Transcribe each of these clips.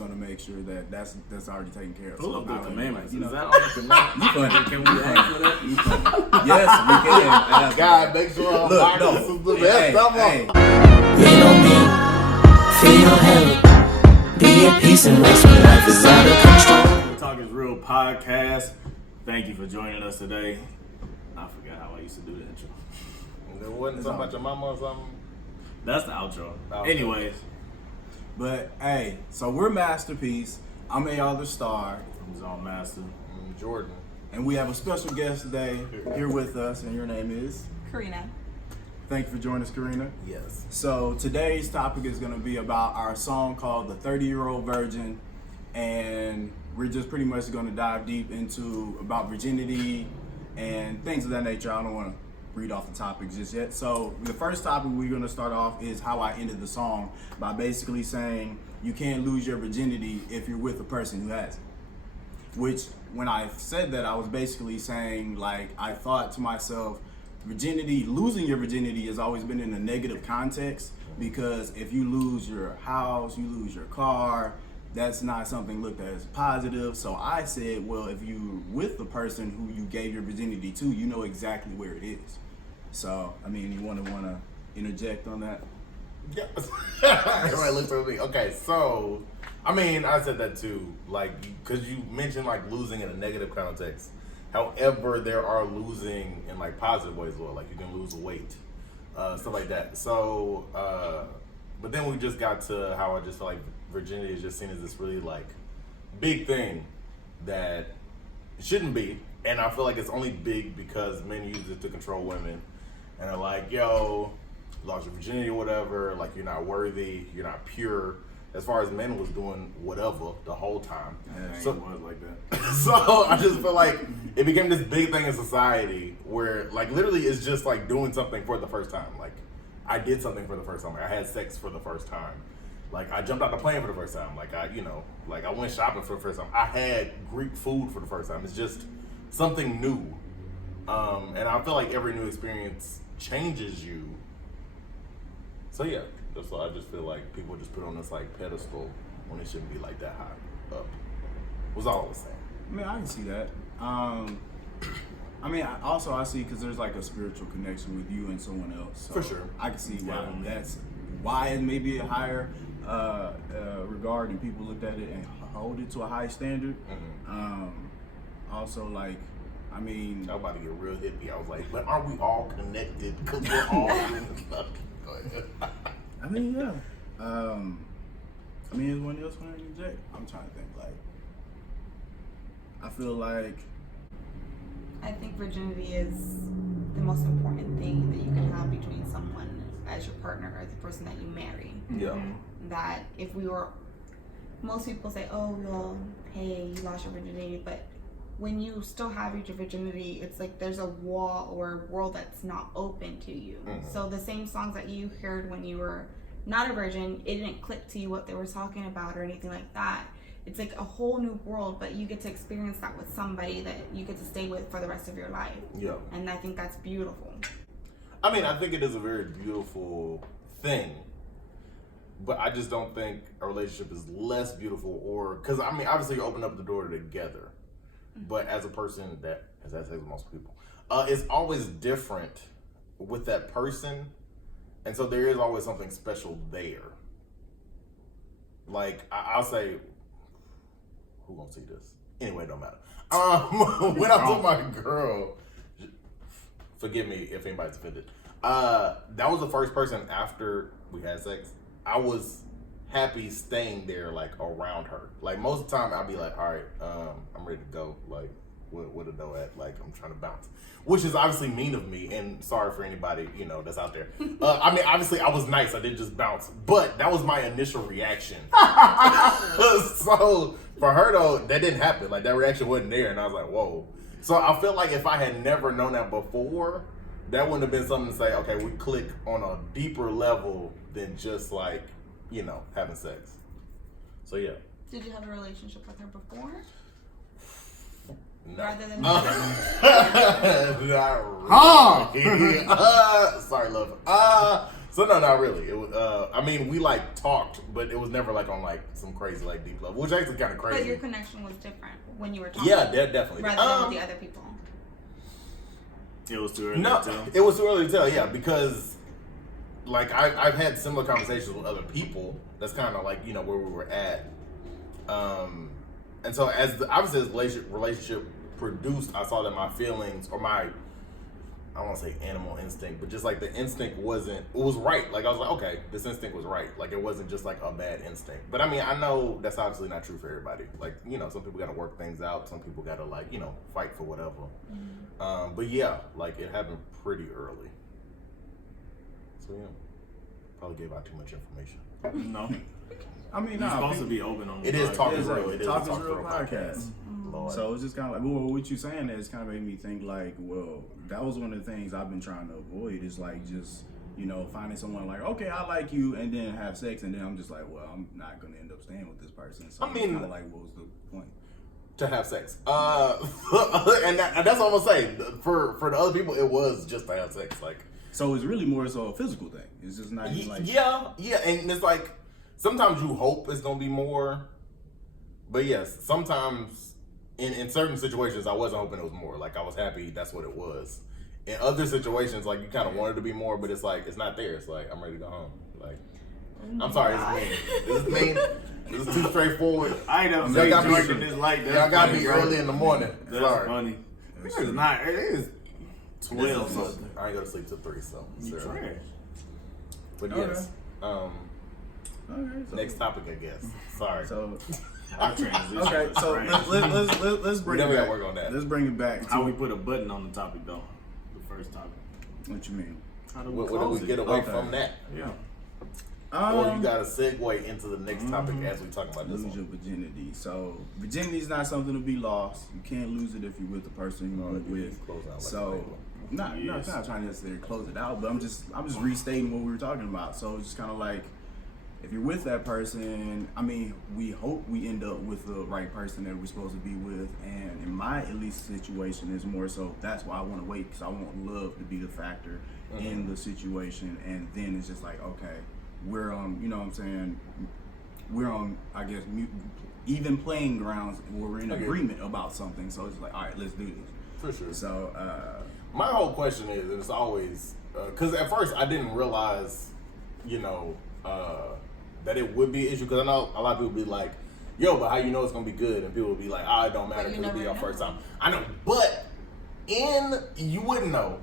going to make sure that that's already taken care of. Pull up the commandments. Is that on the commandments? You funny. Can we ask for that? You funny. Yes, we can. God, make sure our Bible is the best. Lean on me, feel your heaven, be at peace and rest when life is out of control. Talk is Real podcast. Thank you for joining us today. I forgot how I used to do the intro. There wasn't something about your mama or something? That's the outro. Okay. Anyways. But, hey, so we're MastaPiece. I'm yeAR the Star. I'm Zone Master. Jordan. And we have a special guest today here with us, and your name is? Karina. Thank you for joining us, Karina. Yes. So today's topic is going to be about our song called The 30-Year-Old Virgin. And we're just pretty much going to dive deep into about virginity and things of that nature. I don't want to read off the topic just yet. So the first topic we're going to start off is how I ended the song by basically saying you can't lose your virginity if you're with a person who has it. Which, when I said that, I was basically saying, like, I thought to myself, losing your virginity has always been in a negative context, because if you lose your house, you lose your car, that's not something looked at as positive. So I said, well, if you're with the person who you gave your virginity to, you know exactly where it is. So, I mean, you want to interject on that? Yeah. Everybody looks at me. Okay, so, I mean, I said that too, like, because you mentioned, like, losing in a negative context. However, there are losing in, like, positive ways as well. Like, you can lose weight, stuff like that. So, but then we just got to how I just feel like virginity is just seen as this really, like, big thing that it shouldn't be. And I feel like it's only big because men use it to control women. And they're like, yo, you lost your virginity or whatever. Like, you're not worthy. You're not pure. As far as men was doing whatever the whole time. Yeah, So, it was like that. so I just feel like it became this big thing in society where, like, literally it's just like doing something for the first time. Like, I did something for the first time. Like, I had sex for the first time. Like, I jumped out the plane for the first time. Like, I went shopping for the first time. I had Greek food for the first time. It's just something new. And I feel like every new experience changes you. So yeah, that's why I just feel like people just put on this like pedestal when it shouldn't be like that high up. Was all I was saying. I mean, I can see that. I mean, I see, because there's like a spiritual connection with you and someone else. So For sure. I can see why it may be a higher regard, and people looked at it and hold it to a high standard. Mm-hmm. Also, like, I mean, I was about to get real hippie. I was like, but aren't we all connected? Because we're all doing stuff. I mean, yeah. I mean, anyone else want to interject? I'm trying to think. Like, I feel like I think virginity is the most important thing that you can have between someone as your partner or the person that you marry. Yeah. That if most people say, oh, well, hey, you lost your virginity, but when you still have your virginity, it's like there's a wall or a world that's not open to you. Mm-hmm. So the same songs that you heard when you were not a virgin, it didn't click to you what they were talking about or anything like that. It's like a whole new world, but you get to experience that with somebody that you get to stay with for the rest of your life. Yeah. And I think that's beautiful. I mean, I think it is a very beautiful thing, but I just don't think a relationship is less beautiful, because I mean, obviously you open up the door together, but as a person that has had sex with most people, it's always different with that person, and so there is always something special there. Like, I'll say, who gonna see this? Anyway, it don't matter. When I told my girl, forgive me if anybody's offended, that was the first person after we had sex, I was happy staying there, like, around her. Like, most of the time I'd be like, all right, I'm ready to go. Like, where the dough at? Like, I'm trying to bounce. Which is obviously mean of me, and sorry for anybody, that's out there. I mean, obviously I was nice, I didn't just bounce, but that was my initial reaction. So for her though, that didn't happen. Like, that reaction wasn't there, and I was like, whoa. So I feel like if I had never known that before, that wouldn't have been something to say, okay, we click on a deeper level than just like, having sex. So yeah. Did you have a relationship with her before? No. Rather than Not really. Sorry, love. So no, not really. It was. I mean, we like talked, but it was never like on like some crazy like deep level, which actually kind of crazy. But your connection was different when you were talking. Yeah, definitely. Rather than with the other people. It was too early No, to tell. it was too early to tell. Yeah, because like I've had similar conversations with other people. That's kind of like where we were at. And so obviously as relationship produced, I saw that my feelings or my, I don't want to say animal instinct, but just like the instinct it was right. Like I was like, okay, this instinct was right. Like it wasn't just like a bad instinct. But I mean, I know that's obviously not true for everybody. Like, some people got to work things out. Some people got to like, fight for whatever. Mm-hmm. But yeah, like it happened pretty early. So yeah, probably gave out too much information. No. I mean, You're supposed to be open on It is Talk is Exactly. Real. It is Talk a is Real podcast. Lord. So it's just kind of like, well, what you saying is kind of made me think like, well, that was one of the things I've been trying to avoid is like just, finding someone like, okay, I like you, and then have sex, and then I'm just like, well, I'm not going to end up staying with this person. So I mean, kind of like, what was the point? To have sex. And that's what I'm going to say. For the other people, it was just to have sex. Like, so it's really more so a physical thing. It's just not even like... Yeah, and it's like, sometimes you hope it's going to be more, but yes, sometimes in certain situations, I wasn't hoping it was more. Like, I was happy that's what it was. In other situations, like, you kind of wanted to be more, but it's like, it's not there. It's like, I'm ready to go home. Like, I'm sorry, it's mean. This is too straightforward. I ain't never Y'all seen got me- Jordan this light. Y'all got me early in the morning. That's Sorry. funny. It's not. It is 12 something. I ain't go to sleep till 3, so. You sorry. trash. But Okay. yes. Okay, so, Next topic, I guess. Sorry. So, Our transition. okay, so let's bring We it never back. gotta work on that. Let's bring it back. How we put a button on the topic though? The first topic. What you mean? How do we What do close we it? get away Okay. from that? Yeah. Or you got to segue into the next topic as we talk about this lose your one. virginity. So virginity is not something to be lost. You can't lose it if you're with the person you're with. Close out like a So, label. not trying to necessarily close it out, but I'm just restating what we were talking about. So it's just kind of like, if you're with that person, I mean, we hope we end up with the right person that we're supposed to be with. And in my at least situation is more so that's why I want to wait, because I want love to be the factor in the situation. And then it's just like, okay, we're on, you know what I'm saying? We're on, I guess, even playing grounds where we're in agreement about something. So it's like, all right, let's do this. For sure. So, My whole question is, and it's always, because at first I didn't realize, that it would be an issue. Because I know a lot of people be like, yo, but how you know it's going to be good? And people will be like, it don't matter But you because it'll be never your first know. time. I know, but you wouldn't know.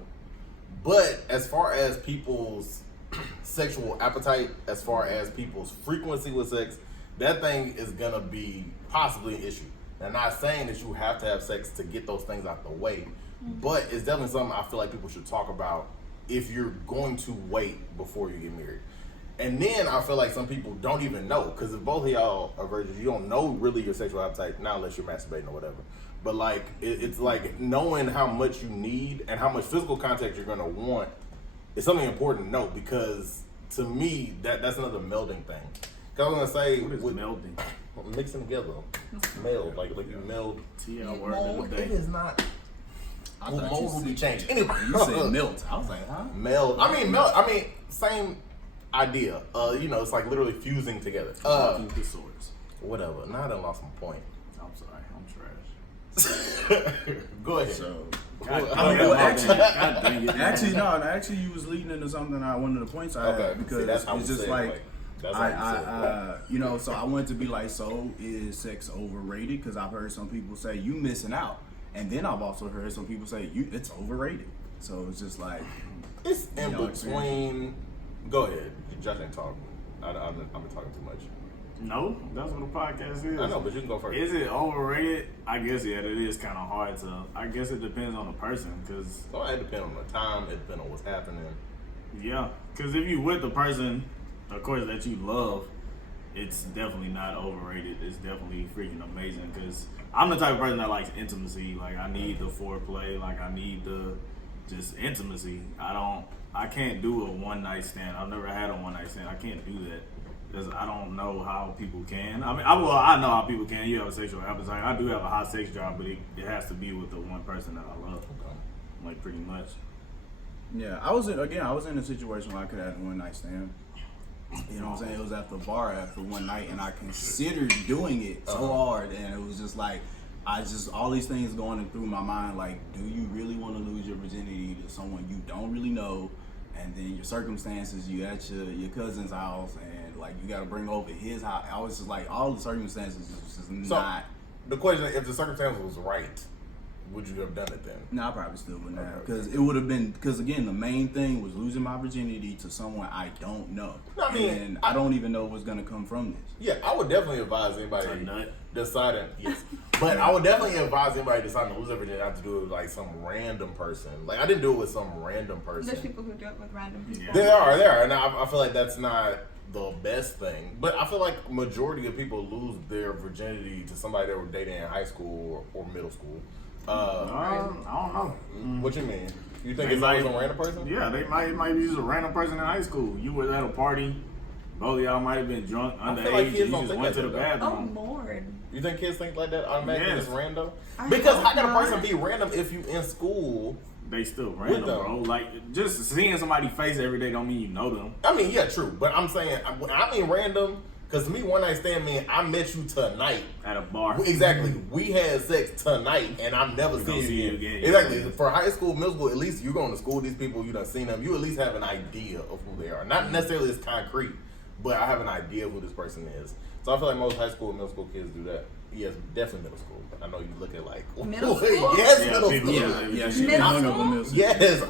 But as far as people's sexual appetite, as far as people's frequency with sex, that thing is going to be possibly an issue. I'm not saying that you have to have sex to get those things out the way, but it's definitely something I feel like people should talk about if you're going to wait before you get married. And then I feel like some people don't even know, because if both of y'all are virgins, you don't know really your sexual appetite, not unless you're masturbating or whatever. But like, it's like knowing how much you need and how much physical contact you're going to want is something important to know, because to me, that's another melding thing. Because I was going to say, What is with melding? mixing together, meld, like you meld. TL word Mold, of the it day. is not. I Well, thought mold you will be said- changed. Anyway, you said melt. I was like, huh? meld. I mean, same idea. It's like literally fusing together. Walking thesaurus. Whatever. Now I done lost my point. I'm sorry. I'm trash. Go ahead. So, God, I mean, damn, well, God dang it. actually, you was leading into something. One of the points I Okay. had, because See, that's how it's we just segue. like That's how we segue. so I wanted to be like, so is sex overrated? Because I've heard some people say you missing out, and then I've also heard some people say it's overrated. So it's just like It's in Y'all between. Go ahead. Josh ain't talking. I've been talking too much. No, that's what the podcast is. I know, but you can go first. Is it overrated? I guess, yeah, it is kind of hard to. I guess it depends on the person, because, So it depends on the time. It depends on what's happening. yeah. Because if you with the person, of course, that you love, it's definitely not overrated. It's definitely freaking amazing, because I'm the type of person that likes intimacy. Like, I need the foreplay. Like, I need the just intimacy. I can't do a one-night stand. I've never had a one-night stand. I can't do that, because I don't know how people can. I mean, I know how people can. You have a sexual appetite. I do have a hot sex drive, but it has to be with the one person that I love. Okay. Like, pretty much. Yeah, I was in a situation where I could have had a one night stand. You know what I'm saying? It was at the bar after one night, and I considered doing it so hard, and it was just like, all these things going through my mind, like, do you really want to lose your virginity to someone you don't really know, and then your circumstances, you at your cousin's house, and like you got to bring over his house. I was just like, all the circumstances was just not. The question: if the circumstance was right, would you have done it then? No, I probably still wouldn't have, because it would have been, because again, the main thing was losing my virginity to someone I don't know. I mean, and I don't even know what's going to come from this. Yeah, I would definitely advise anybody A nut. deciding, yes, but I would definitely advise anybody deciding to lose their virginity not to do it with like some random person. Like I didn't do it with some random person. There's people who do it with random people. Yeah. There are, and I feel like that's not the best thing. But I feel like majority of people lose their virginity to somebody they were dating in high school or middle school. I don't know. What you mean? You think They it's always might- a random person? Yeah, they might use a random person in high school. You were at a party. Both of y'all might have been drunk, feel underage. like You kids don't just think went to the like that, Oh bathroom. Lord. You think kids think like that automatically? Yes. It's random? I Because hope how can a not. person be random if you in school? They still random, them. bro. Like, just seeing somebody's face every day don't mean you know them. I mean, yeah, true. But I'm saying, I mean random, because to me, one night stand mean I met you tonight. At a bar. Exactly. We had sex tonight, and I've never We seen don't see you you again. again. Exactly. Yeah. For high school, middle school, at least you're going to school with these people, you done seen them. You at least have an idea of who they are. Not necessarily as concrete, but I have an idea of who this person is. So I feel like most high school and middle school kids do that. Yes, definitely middle school. I know you look at like Middle school? Yes, Yeah, middle people- school. Yeah, she Middle hung up school? on middle school. Yes,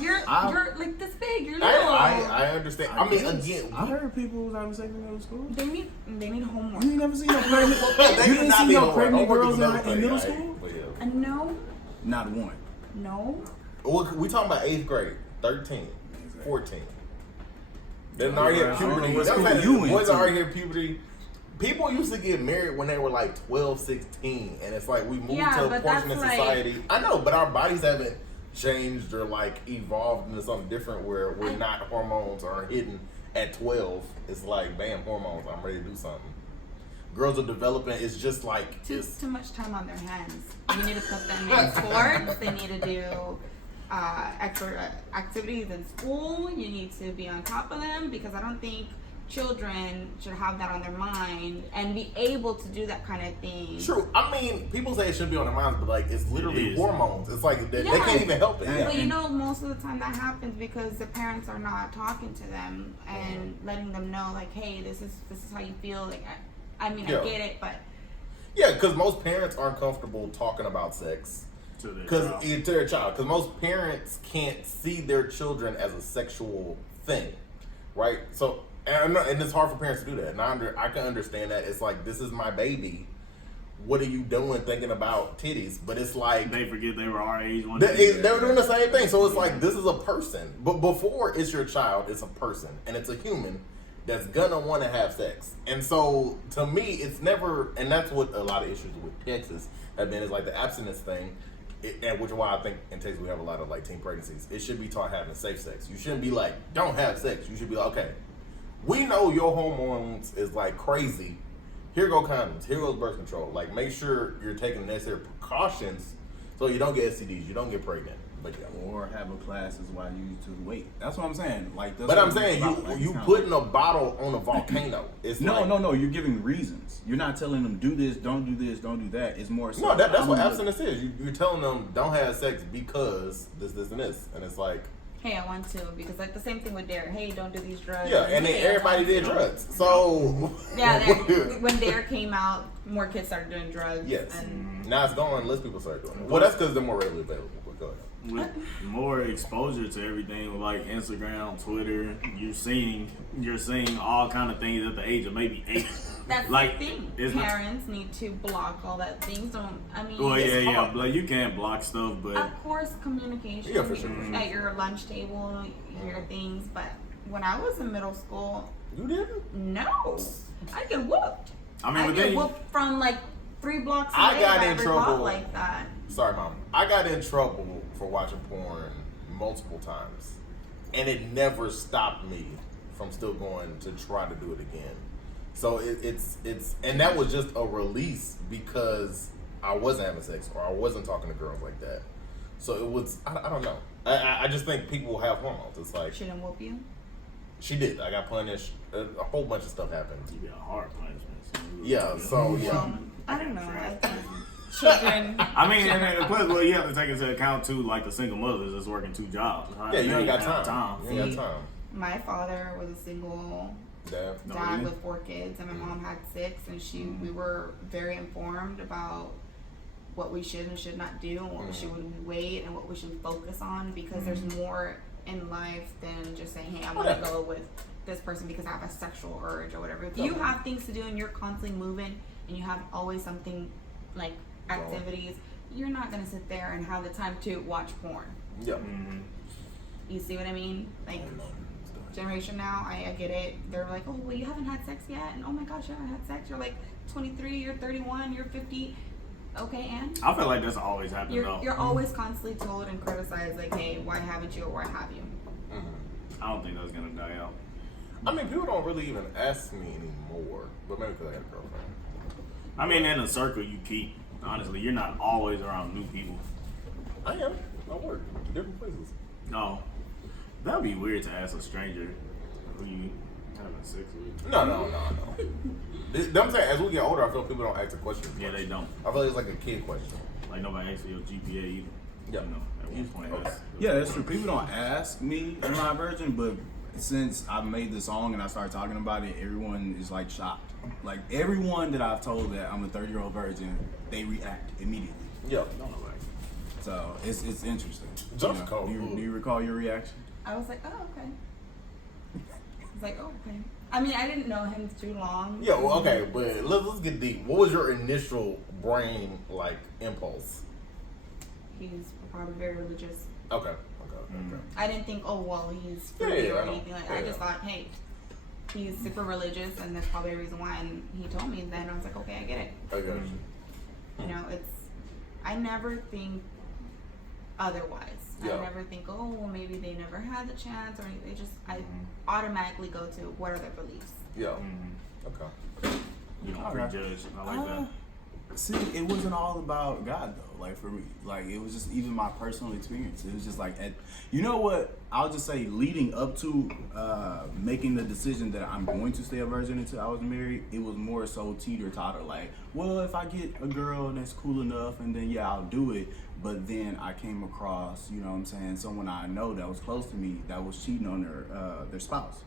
You're like this big. You're little. I understand. I mean, guess. again, I heard people was having sex in middle school. They need homework. You ain't never seen no pregnant. they You do didn't not see need no homework. pregnant Homework girls is another in thing, middle right? school. But yeah. No, Not one. no. We talking about 8th grade, 13, 14. They didn't Yeah, already I have don't know puberty. what That's school like you went boys to. already have puberty. People used to get married when they were like 12, 16, and it's like we moved Yeah, to a but portion of that's like- society. I know, but our bodies haven't changed or like evolved into something different where we're not hormones are hidden at 12. It's like bam, hormones. I'm ready to do something. Girls are developing. It's just like Too it's much time on their hands. You need to put them in sports. They need to do extra activities in school. You need to be on top of them because I don't think children should have that on their mind and be able to do that kind of thing. true. I mean, people say it shouldn't be on their minds, but like it's literally It is. hormones. It's like they Yeah. can't even help it. Yeah. But you know, most of the time that happens because the parents are not talking to them and letting them know, like, hey, this is how you feel. Like, I mean, Yeah. I get it, but Yeah, because most parents aren't comfortable talking about sex. To their Because child. to their child, because most parents can't see their children as a sexual thing, right? So, and it's hard for parents to do that. And I can understand that. It's like, this is my baby. What are you doing thinking about titties? But it's like They forget they were our age one they day. were doing the same thing. So it's like, this is a person. But before it's your child, it's a person, and it's a human that's gonna want to have sex. And so to me, it's never, and that's what a lot of issues with Texas have been, is like the abstinence thing. And which is why I think in Texas we have a lot of like teen pregnancies. It should be taught having safe sex. You shouldn't be like, don't have sex. You should be like, okay, we know your hormones is like crazy. Here go condoms. Here goes birth control. Like, make sure you're taking the necessary precautions so you don't get STDs, you don't get pregnant. But yeah. Or have a classes while you to wait. That's what I'm saying. Like, that's But what I'm it's saying about. Like, you it's kinda putting like- a bottle on a volcano. It's No, like, no. You're giving reasons. You're not telling them do this, don't do this, don't do that. It's more so. No, that's what I'm abstinence is. You're telling them don't have sex because this, and this, and it's like, hey, I want to because like the same thing with Dare. Hey, don't do these drugs. yeah, and then hey, I everybody want did to. drugs. So Yeah, then when Dare came out, more kids started doing drugs. yes, And now it's gone. Less people start doing it. Well, that's because they're more readily available. But go ahead. With more exposure to everything with like Instagram, Twitter, you're seeing all kind of things at the age of maybe 8. that's Like, the thing. it's not- Parents need to block all that things. I mean, Well, It's yeah, hard. like you can't block stuff, but of course, communication. Yeah, for sure. At your lunch table, you hear things. But when I was in middle school, You didn't? no, I get whooped. I mean, I but get then whooped from like 3 blocks away. I got if I in ever trouble. thought like that. Sorry, Mom. I got in trouble for watching porn multiple times, and it never stopped me from still going to try to do it again. So it's and that was just a release because I wasn't having sex or I wasn't talking to girls like that. So it was, I don't know. I just think people have hormones. It's like She didn't whoop you? she did. I got punished. A whole bunch of stuff happened. You get a hard punishment. Yeah. So yeah. Well, I don't know. I think children. I mean, and plus, well, you have to take into account too, like the single mothers that's working 2 jobs. Yeah, you They ain't got have time. You ain't got time. My father was a single Dad. dad with 4 kids, and my mom had 6, and we were very informed about what we should and should not do, and what we should wait, and what we should focus on, because there's more in life than just saying, hey, I'm gonna go with this person because I have a sexual urge or whatever. If you have things to do and you're constantly moving and you have always something like activities, you're not gonna sit there and have the time to watch porn. Yeah. You see what I mean? Like, generation now, I get it. They're like, oh, well, you haven't had sex yet, and oh my gosh, you haven't had sex. You're like 23, you're 31, you're 50. Okay, and I feel like that's always happened though. you're always constantly told and criticized, like, hey, why haven't you, or why have you? I don't think that's gonna die out. I mean, people don't really even ask me anymore, but maybe because I got a girlfriend. I mean, in a circle you keep. Honestly, you're not always around new people. I am. I work different places. No, that'd be weird to ask a stranger who you having sex with. No. I'm saying, as we get older, I feel people don't ask the question. Yeah, they don't. I feel like it's like a kid question. Like nobody asks for your GPA either. Yeah. You know, at one point. Okay. Yeah, that's true. People don't ask me, am I a virgin? But since I made the song and I started talking about it, everyone is like shocked. Like everyone that I've told that I'm a 30-year-old virgin, they react immediately. Yeah. Don't know, like, So it's interesting. Just cold. Do you recall your reaction? I was like, oh, okay. I was like, oh, okay. I mean, I didn't know him too long. Yeah, well, okay, but let's get deep. What was your initial brain, like, impulse? He's probably very religious. Okay. I didn't think, oh, well, he's Yeah, free or I know. anything like that. I Yeah. just thought, hey, he's super religious, and that's probably a reason why. And he told me, then I was like, okay, I get it. I got you. You know, I never think otherwise. Yeah. I never think, oh, well, maybe they never had the chance or anything. I automatically go to what are their beliefs. Yeah. Okay. you don't Okay. prejudge. I like that. See, it wasn't all about God though. Like for me, like it was just even my personal experience. It was just like, you know what? I'll just say, leading up to making the decision that I'm going to stay a virgin until I was married, it was more so teeter-totter. Like, well, if I get a girl that's cool enough, and then yeah, I'll do it. But then I came across, you know what I'm saying, someone I know that was close to me that was cheating on their spouse.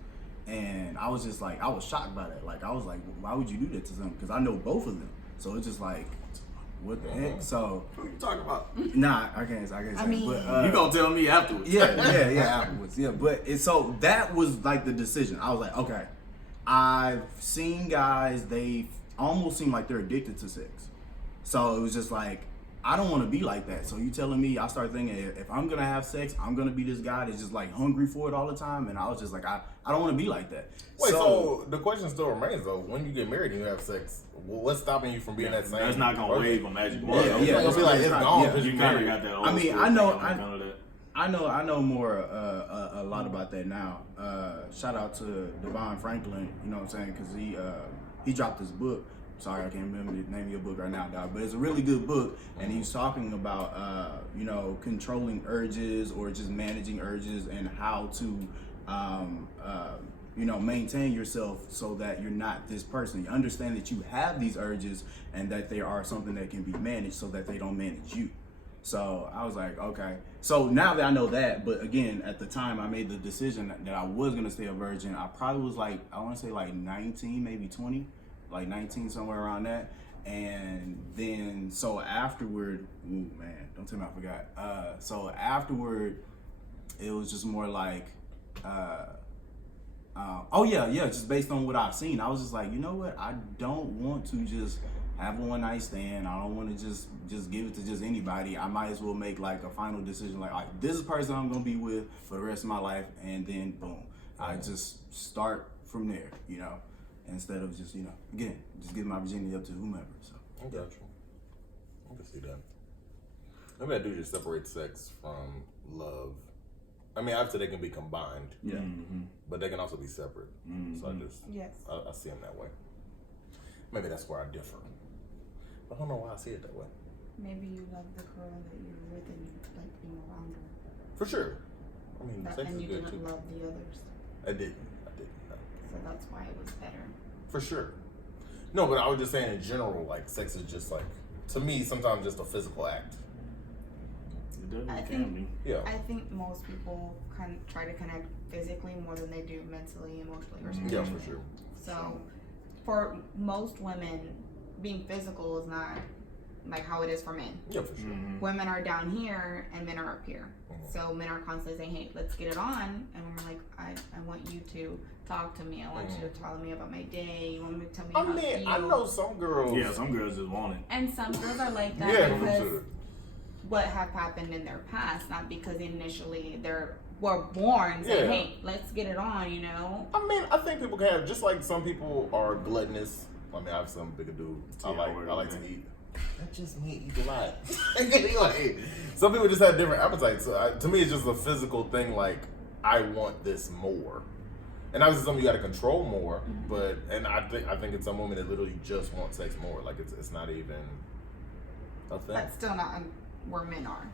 And I was just like, I was shocked by that. Like, I was like, why would you do that to them? Because I know both of them. So it's just like, what the heck? So, What are you talking about? nah, I can't say. I mean, but, You gonna tell me afterwards? yeah, afterwards. Yeah, but so that was like the decision. I was like, okay, I've seen guys, they almost seem like they're addicted to sex. So it was just like, I don't want to be like that. So you telling me, I started thinking, if I'm gonna have sex, I'm gonna be this guy that's just like hungry for it all the time. And I was just like, I don't want to be like that. Wait, so the question still remains though: when you get married and you have sex, what's stopping you from being that same? That's not gonna person? wave a magic Yeah, wand. yeah. It'll be like it's gone Yeah. because You you kind of married. got that. Old I mean, school I know- thing on account of that. I know more a lot about that now. Shout out to Devon Franklin, you know what I'm saying, because he dropped this book. Sorry, I can't remember the name of your book right now, dog. But it's a really good book, and he's talking about you know, controlling urges or just managing urges and how to you know, maintain yourself so that you're not this person. You understand that you have these urges and that they are something that can be managed so that they don't manage you. So I was like, okay. So now that I know that, but again, at the time I made the decision that I was gonna stay a virgin, I probably was like, I wanna say like 19, maybe 20, like 19, somewhere around that. And then, so afterward, ooh man, don't tell me I forgot. So afterward, it was just more like, oh yeah, just based on what I've seen, I was just like, you know what? I don't want to just have a one night stand. I don't want to just give it to just anybody. I might as well make like a final decision, like this is the person I'm gonna be with for the rest of my life, and then boom, I just start from there, you know, instead of just, you know, again, just giving my virginity up to whomever. So I got you. I can see that. Maybe I do just separate sex from love. I mean, obviously they can be combined, yeah. but they can also be separate. So Yes. I see them that way. Maybe that's where I differ. I don't know why I see it that way. Maybe you love the girl that you're with and you like being around her. For sure. I mean, sex And is you good didn't too. love the others. I didn't. No. So that's why it was better. For sure. No, but I was just saying in general, like sex is just like, to me, sometimes just a physical act. It definitely I can think be. Yeah. I think most people try to connect physically more than they do mentally, emotionally, or Yeah, spiritually. for sure. So, for most women, being physical is not like how it is for men. Yeah, for sure. Women are down here and men are up here. Mhm. So men are constantly saying, "Hey, let's get it on," and we're like, "I want you to talk to me. I want you to tell me about my day. You want me to tell me I how mean, I feel." I know some girls. Yeah, some girls just want it. And some girls are like that Yeah, for because sure. what have happened in their past, not because initially were born saying, Yeah. "Hey, let's get it on," you know. I mean, I think people can have, just like some people are gluttonous. I mean, I'm some bigger dude. I like to eat. That's just me, eat a lot. Anyway, some people just have different appetites. So to me, it's just a physical thing. Like, I want this more, and obviously something you got to control more. But I think it's some women that literally just want sex more. Like it's not even a thing. That's still not where men are.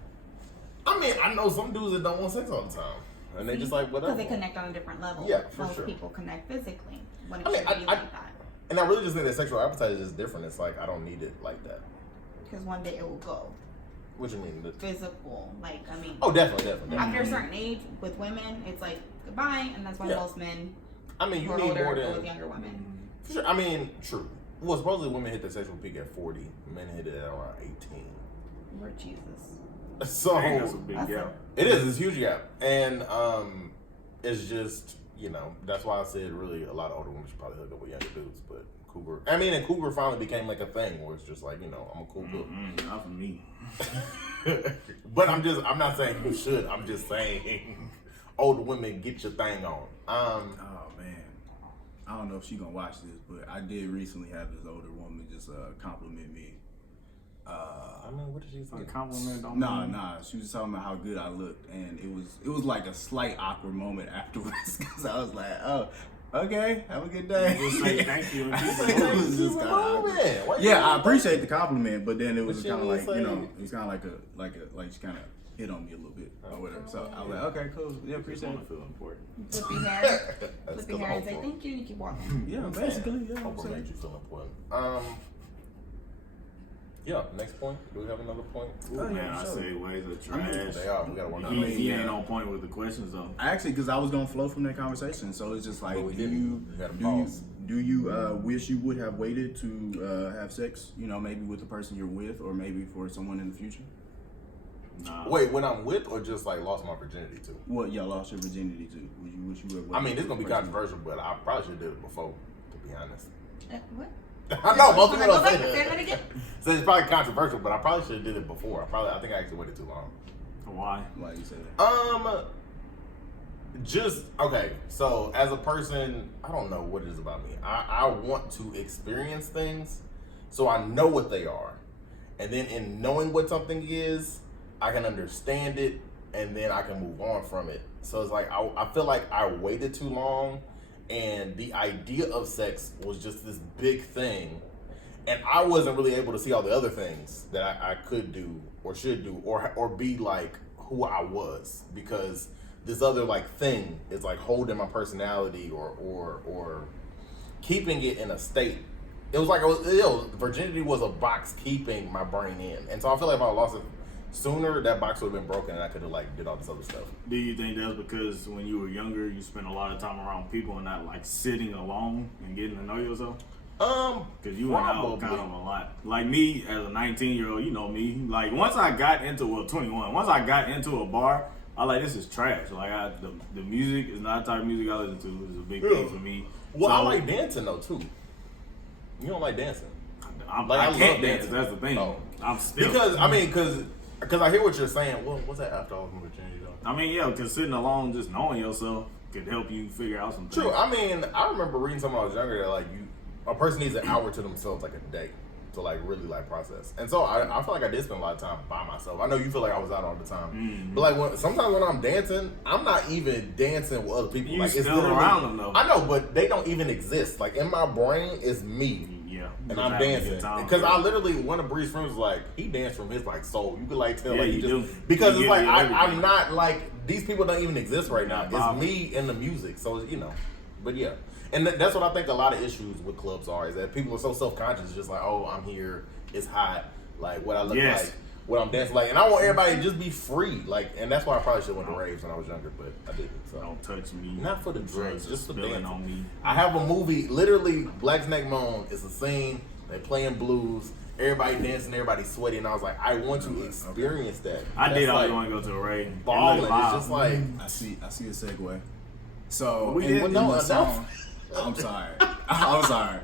I mean, I know some dudes that don't want sex all the time, and they just like whatever. Because they connect on a different level. Yeah, for Most sure. people connect physically when it I mean, should be like that. And I really just think that sexual appetite is just different. It's like I don't need it like that. Because one day it will go. What you mean? Physical. Like, I mean, Oh, definitely. after a certain age, with women, it's like goodbye, and that's why Yeah. most men I mean, who you are need older more go with than. younger women. For sure. I mean, true. Well, supposedly women hit their sexual peak at 40. Men hit it at around 18. Lord Jesus. So Dang, that's a big That's gap. it is. It's a huge gap, and it's just that's why I said really a lot of older women should probably hook up with younger dudes. But cougar, and cougar finally became like a thing where it's just like I'm a cool cook. Not for me. But I'm not saying you should. I'm just saying older women, get your thing on. Oh man, I don't know if she gonna watch this, but I did recently have this older woman just compliment me. I mean, what did she say? A compliment don't mean- Nah. She was talking about how good I looked, and it was like a slight awkward moment afterwards because I was like, oh, okay, have a good day. Just say thank you and keep it It moving. was just kind of awkward. Why you Yeah, I doing appreciate the compliment, but then it was But kind of you like didn't say- it was kind of like she kind of hit on me a little bit or whatever. So I was like, okay, cool, yeah, Just appreciate want it. to feel important. Flip your hair. That's Flip your 'cause hair I'm and say hopeful. thank you and you keep walking. Yeah, basically, yeah. I'm Oprah saying. made you feel important. Yeah, next point. Do we have another point? Ooh, Oh, yeah, man, I sure. say ways of I mean, trash. They are. We gotta work on He, it. he ain't on point with the questions though. Actually, because I was gonna flow from that conversation, so it's just like, But we do didn't. you We had to pause. wish you would have waited to have sex? Maybe with the person you're with, or maybe for someone in the future. Nah. Wait, when I'm with, or just like lost my virginity to? What y'all lost your virginity to? Would you wish you would have? I mean, this is waited gonna be for the person- controversial, but I probably should have did it before, to be honest. What? I know most people Go don't back say and say that that. again. So it's probably controversial, but I probably should have did it before. I think I actually waited too long. Why? Why you say that? Just okay. So as a person, I don't know what it is about me. I want to experience things, so I know what they are, and then in knowing what something is, I can understand it, and then I can move on from it. So it's like I feel like I waited too long, and the idea of sex was just this big thing, and I wasn't really able to see all the other things that I could do or should do or be like who I was, because this other like thing is like holding my personality or keeping it in a state. It was like virginity was a box keeping my brain in, and so I feel like if I lost it sooner, that box would have been broken, and I could have like did all this other stuff. Do you think that's because when you were younger, you spent a lot of time around people and not like sitting alone and getting to know yourself? Because you went out kind of a lot. Like me, as a 19-year-old, you know me. Like once I got into 21, once I got into a bar, I like this is trash. Like the music is not the type of music I listen to. It's a big thing for me. Well, So, I like dancing though too. You don't like dancing? I love can't dance. dancing. That's the thing. Oh. I'm still Because I hear what you're saying. Well, what's that after all from virginity though? I mean, yeah, because sitting alone, just knowing yourself could help you figure out some things. True. I mean, I remember reading something when I was younger that like a person needs an hour to themselves, like a day, to like really like process. And so I feel like I did spend a lot of time by myself. I know you feel like I was out all the time, but like sometimes when I'm dancing, I'm not even dancing with other people. You like still literally- around them, though. I know, but they don't even exist. Like in my brain, it's me. Yeah. and I'm dancing because I literally one of Bree's friends was like he danced from his like soul. You could like tell like you do because you it's like I'm everything. not like these people don't even exist right now. Nah, It's me and the music, so you know. But yeah, and that's what I think a lot of issues with clubs are is that people are so self conscious, just like oh I'm here, it's hot, like what I look like. What I'm dancing like, and I want everybody to just be free, like, and that's why I probably should have went to raves when I was younger, but I didn't. So Don't touch me. not for the drugs, just for dancing. on me. I have a movie, literally Black Snake Moan. It's a scene. They playing blues. Everybody dancing. Everybody sweaty. And I was like, I want to experience that. I That's did always like want to go to a rave. balling. It's just like I see a segue. So We in didn't the know song, I'm sorry. I'm sorry.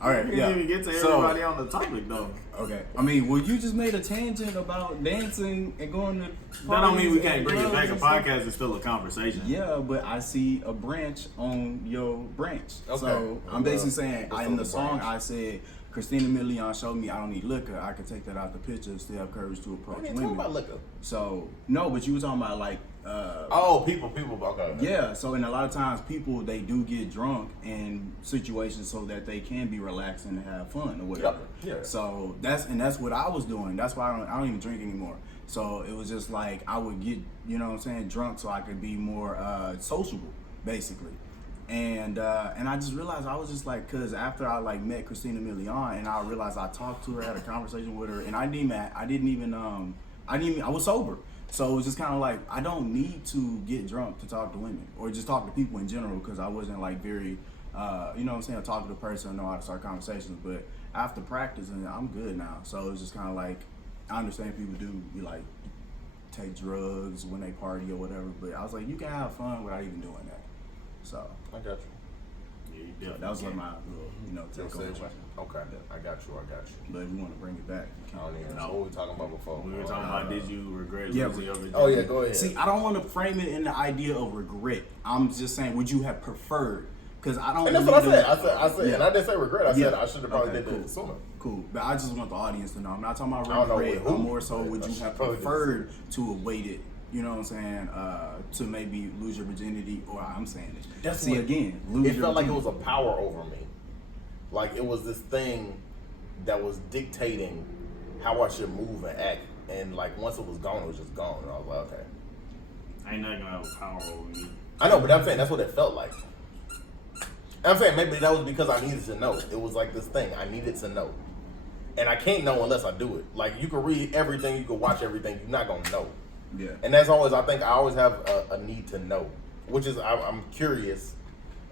All right, We yeah. didn't even get to So, everybody on the topic though. okay. I mean, well, you just made a tangent about dancing and going to. That don't mean we parties can't and bring it clubs back. A and stuff. podcast is still a conversation. Yeah, but I see a branch on your branch. Okay. So I'm basically saying, What's in on the the song, branch? I said, Christina Milian showed me I don't need liquor. I could take that out the picture, still have courage to approach I ain't talking women. about liquor. So, no, but you were talking about like, Oh, people. Okay. yeah, so and a lot of times people they do get drunk in situations so that they can be relaxed and have fun or whatever. Yeah. So that's what I was doing. That's why I don't even drink anymore. So it was just like I would get, you know what I'm saying, drunk so I could be more sociable, basically. And I just realized I was just like, cause after I like met Christina Milian and I realized I talked to her, had a conversation with her, and I was sober. So it was just kind of like, I don't need to get drunk to talk to women or just talk to people in general because I wasn't like very, you know what I'm saying, a talkative person, know how to start conversations. But after practicing, I'm good now. So it's just kind of like, I understand people do be like, take drugs when they party or whatever. But I was like, you can have fun without even doing that. So I got you. Yeah, you definitely that was can. like my little, you know, take on the question. Okay, I got you. But if you want to bring it back, you I don't even know what we were talking about before. We were talking about did you regret Yeah, losing your virginity? Oh yeah, go ahead. See, I don't want to frame it in the idea of regret. I'm just saying, would you have preferred? Because I don't. and that's what I need said. to- I said, Yeah. and I didn't say regret. I said Yeah. I should have probably Okay, did cool. that sooner. Cool, but I just want the audience to know. I'm not talking I about don't know regret. with who, I'm more so, but would I you should have probably just- preferred to have waited? You know what I'm saying? To maybe lose your virginity, or I'm saying it. That's See what- again, lose It your felt like it virginity. was a power over me. Like it was this thing that was dictating how I should move and act. And like once it was gone, it was just gone. And I was like, okay. Ain't nothing gonna have power over me. I know, but I'm saying that's what it felt like. And I'm saying maybe that was because I needed to know. It was like this thing I needed to know, and I can't know unless I do it. Like you can read everything, you can watch everything, you're not gonna know. Yeah. And that's always, I think I always have a need to know, which is I'm curious.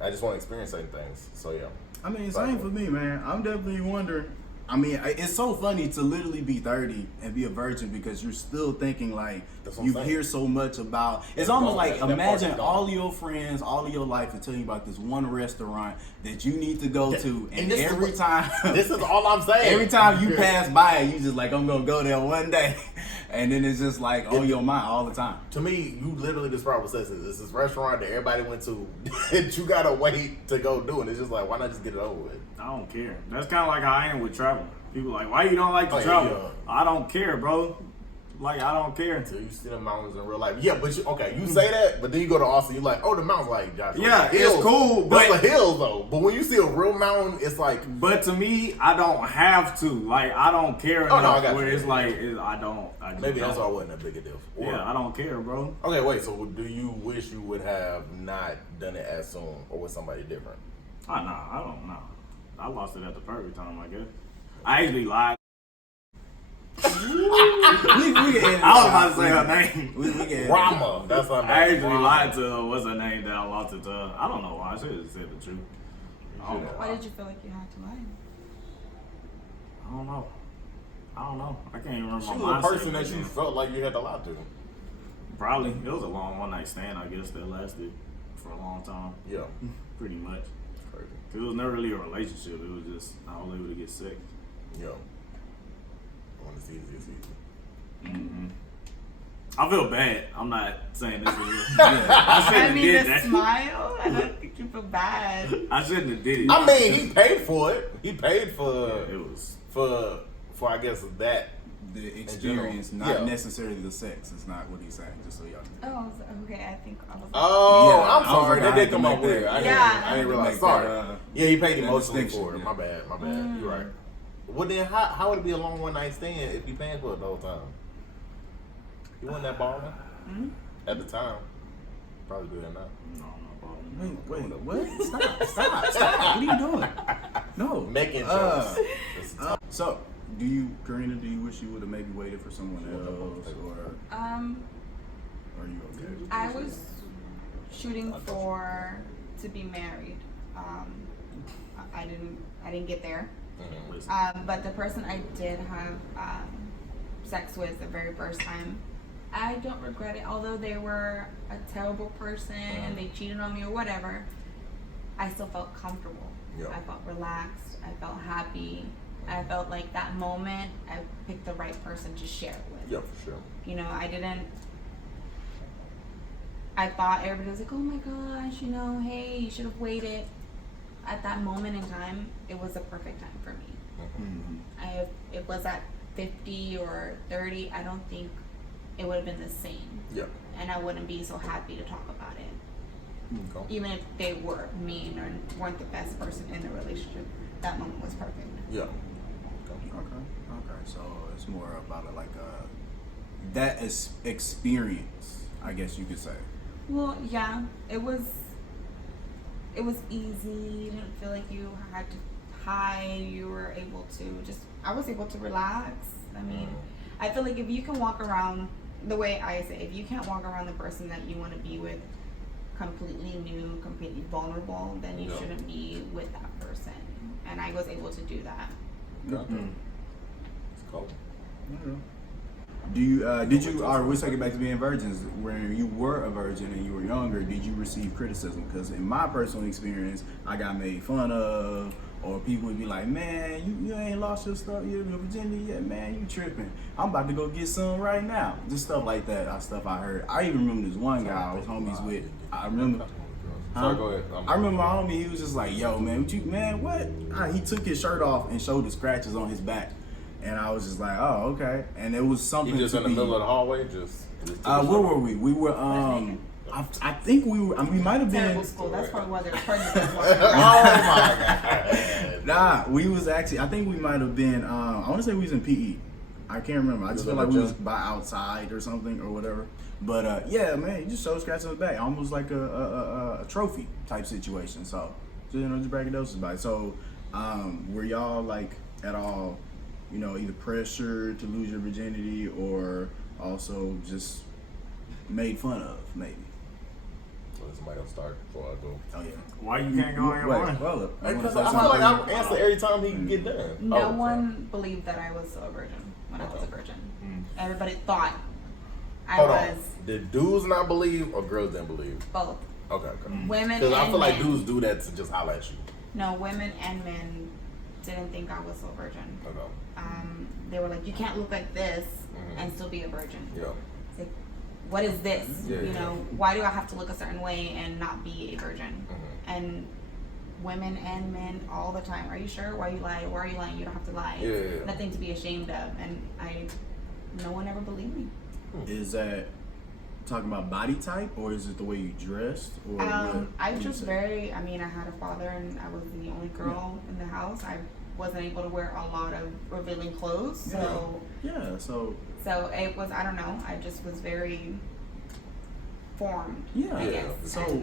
I just want to experience certain things. So yeah. I mean, same for me, man. I'm definitely wondering. I mean, it's so funny to literally be 30 and be a virgin because you're still thinking like That's what I'm you saying. hear so much about. It's That's almost gone. like That part imagine is gone. all of your friends, all of your life, and tell you about this one restaurant that you need to go to, and this is every what- time, This is all I'm saying. every time you pass by it, you just like I'm gonna go there one day, and then it's just like on your mind all the time. To me, you literally described what this is. This is restaurant that everybody went to that you gotta wait to go do, and it's just like, why not just get it over with? I don't care. That's kind of like how I am with travel. People like, why you don't like to Oh, yeah, travel? yeah. I don't care, bro. Like, I don't care. Until you see the mountains in real life. Yeah, but you say that, but then you go to Austin, you're like, oh, the mountains, like, Josh. Yeah, the hills. it's cool, That's but- the hills, though. But when you see a real mountain, it's like, But to me, I don't have to. Like, I don't care Oh, no, enough I got where you. it's like, I just maybe that's don't. why it wasn't that big a deal. Or- Yeah, I don't care, bro. Okay, wait, so do you wish you would have not done it as soon or with somebody different? I don't know. I lost it at the perfect time, I guess. I actually lied. We can I was about to say her name. We can Rama, that's her name. I actually Rama. lied to her. What's her name that I lost it to her? I don't know why. I should have said the truth. I don't know. Why did you feel like you had to lie? I don't know. I can't even remember She my was a mindset person that back you then. felt like you had to lie to. Probably. It was a long one night stand, I guess, that lasted for a long time. Yeah. Pretty much. Crazy. It was never really a relationship. It was just, I was able to get sex. Yeah. When it's easy, it's easy. Mm-hmm. I feel bad. I'm not saying this is real. Yeah. I shouldn't I have mean, did the that. smile. I don't think you feel bad. I shouldn't have did it. I mean, he paid for it. He paid for it was. for I guess that. The experience, not Yeah. necessarily the sex. It's not what he's saying. Just so y'all know. Oh, okay. I think I was. Oh, Yeah, I'm I was sorry. like, That I did had come to out make weird. that- I Yeah. didn't realize. Make Sorry. that, Yeah, he paid that emotionally distinction, for it. yeah. My bad. You're right. Well, then how would it be a long one night stand if you paying for it the whole time? You wasn't that balling at the time. Probably do that now. No, I'm not balling. Wait, what? Stop. What are you doing? No. Making jokes. So, Karina, do you wish you would have maybe waited for someone else, or are you okay? I was shooting to be married. I didn't get there. But the person I did have sex with the very first time, I don't regret it. Although they were a terrible person and they cheated on me or whatever, I still felt comfortable. Yeah. I felt relaxed. I felt happy. I felt like that moment I picked the right person to share it with. Yeah, for sure. You know, I thought everybody was like, oh my gosh, hey, you should have waited. At that moment in time, it was the perfect time for me. Mm-hmm. It was at 50 or 30, I don't think it would have been the same. Yeah. And I wouldn't be so happy to talk about it. Okay. Even if they were mean or weren't the best person in the relationship, that moment was perfect. Yeah. Okay. So it's more about that is experience, I guess you could say. Well, yeah, it was easy. You didn't feel like you had to hide. You were able to I was able to relax. I mean, I feel like if you can walk around the way I say, if you can't walk around the person that you want to be with completely new, completely vulnerable, then you shouldn't be with that person. And I was able to do that. Okay. It's cool. Do you we'll take it back to being virgins. When you were a virgin and you were younger, did you receive criticism? Because in my personal experience, I got made fun of, or people would be like, man, you ain't lost your stuff, your virginity yet, man, you tripping. I'm about to go get some right now. Just stuff like that, stuff I heard. I even remember this one guy I was homies with. I remember. Sorry, go ahead. I remember my homie, he was just like, yo, man, what? He took his shirt off and showed the scratches on his back. And I was just like, oh, okay. And it was something. You just in the middle of the hallway, where were we? We were I think we were. We might have been. Terrible school. That's probably why they're pregnant. Oh my god. Nah, we was actually. I think we might have been. I want to say we was in PE. I can't remember. I just feel like we was by outside or something or whatever. But yeah, man, you just showed scratch on his back, almost like a trophy type situation. So just Braggadocious about it. So were y'all like at all, either pressured to lose your virginity or also just made fun of, maybe? Somebody else start before I go. Oh yeah. Why you can't go on your one? Well, Because I feel like I answer every time he can get done. No one believed that I was still a virgin when I was a virgin. Everybody thought I was. Did dudes not believe or girls didn't believe? Both. Okay. Women and Because I feel like men. dudes do that to just holler at you. No, women and men didn't think I was still a virgin. Okay. They were like, you can't look like this and still be a virgin. Yeah. It's like, what is this? Yeah. Why do I have to look a certain way and not be a virgin? And women and men all the time. Are you sure? Why are you lying? Why are you lying? You don't have to lie. Yeah. Nothing to be ashamed of. And no one ever believed me. Is that talking about body type, or is it the way you dressed? Or I just I had a father and I was the only girl in the house. I wasn't able to wear a lot of revealing clothes. So so it was, I don't know, I just was very formed. I guess. So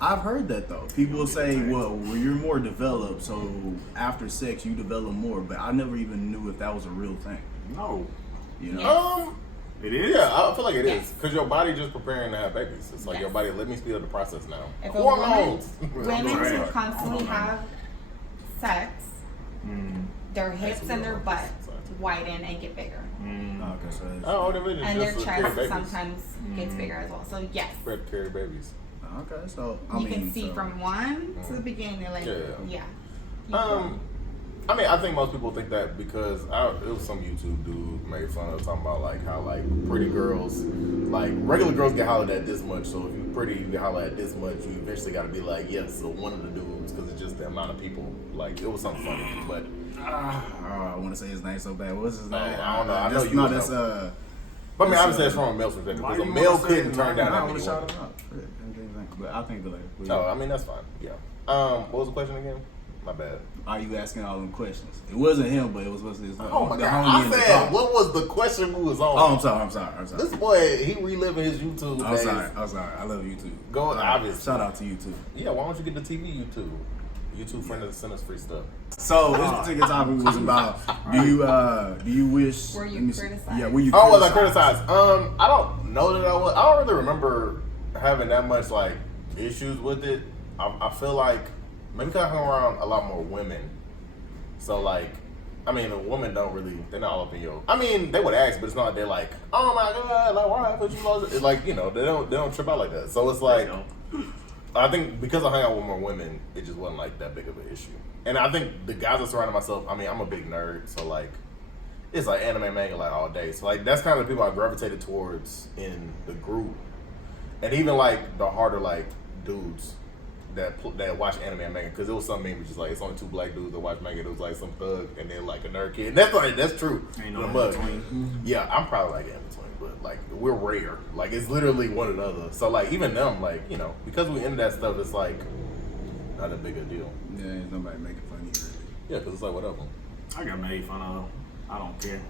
I've heard that though. People will say, well, you're more developed, so after sex you develop more, but I never even knew if that was a real thing. No. It is? Yeah, I feel like it is. Because your body just preparing to have babies. It's like your body, let me speed up the process now. If Hormones. women who constantly have sex, their hips and their butt widen and get bigger. Okay, so And their chest sometimes gets bigger as well. So yes. Carry babies. Okay, so you can see from one to the beginning, like I think most people think that because it was some YouTube dude made fun of talking about like how like pretty girls, like regular girls get hollered at this much. So if you're pretty, you get hollered at this much. You eventually got to be like, yes, so one of the dudes, because it's just the amount of people. Like it was something funny, but I want to say his name so bad. What's his name? I don't know. I know That's, you no, would that's know. But I mean, obviously that's from a male's perspective Why because a you male wanna say couldn't his turn name? down I that want many to shout women. him out. But I think the later. Oh, I mean that's fine. Yeah. What was the question again? My bad. Are you asking all them questions? It wasn't him, but it was his. Oh my the god! homie in I the said, car. what was the question we was on? Oh, I'm sorry. This boy, he reliving his YouTube I'm days. sorry. I love YouTube. Go obviously. Shout out to YouTube. Yeah, why don't you get the TV YouTube? YouTube friend that send us free stuff. So this particular topic was about do you wish? Were you let me see. criticized? Yeah, were you? Oh, was I criticized? I don't know that I was. I don't really remember having that much like issues with it. I feel like maybe because I hung around a lot more women. So like, I mean, the women don't really, they're not all up in your. I mean, they would ask, but it's not like they're like, oh my god, like why would you lost it? It's like, you know, they don't trip out like that. So it's like, I think because I hung out with more women, it just wasn't like that big of an issue. And I think the guys I surrounded myself, I mean, I'm a big nerd, so like, it's like anime, manga, like all day. So like, that's kind of the people I gravitated towards in the group. And even like the harder like dudes that watch anime and manga, because it was some meme which is like it's only two black dudes that watch manga. It was like some thug and then like a nerd kid. And that's true. Ain't The no mug. in between. Yeah, I'm probably like in between, but like we're rare. Like it's literally one or the other. So like even them, like you know, because we into that stuff, it's like not a big a deal. Yeah, ain't nobody making fun of you. Really. Yeah, because it's like whatever. I got made fun of. I don't care.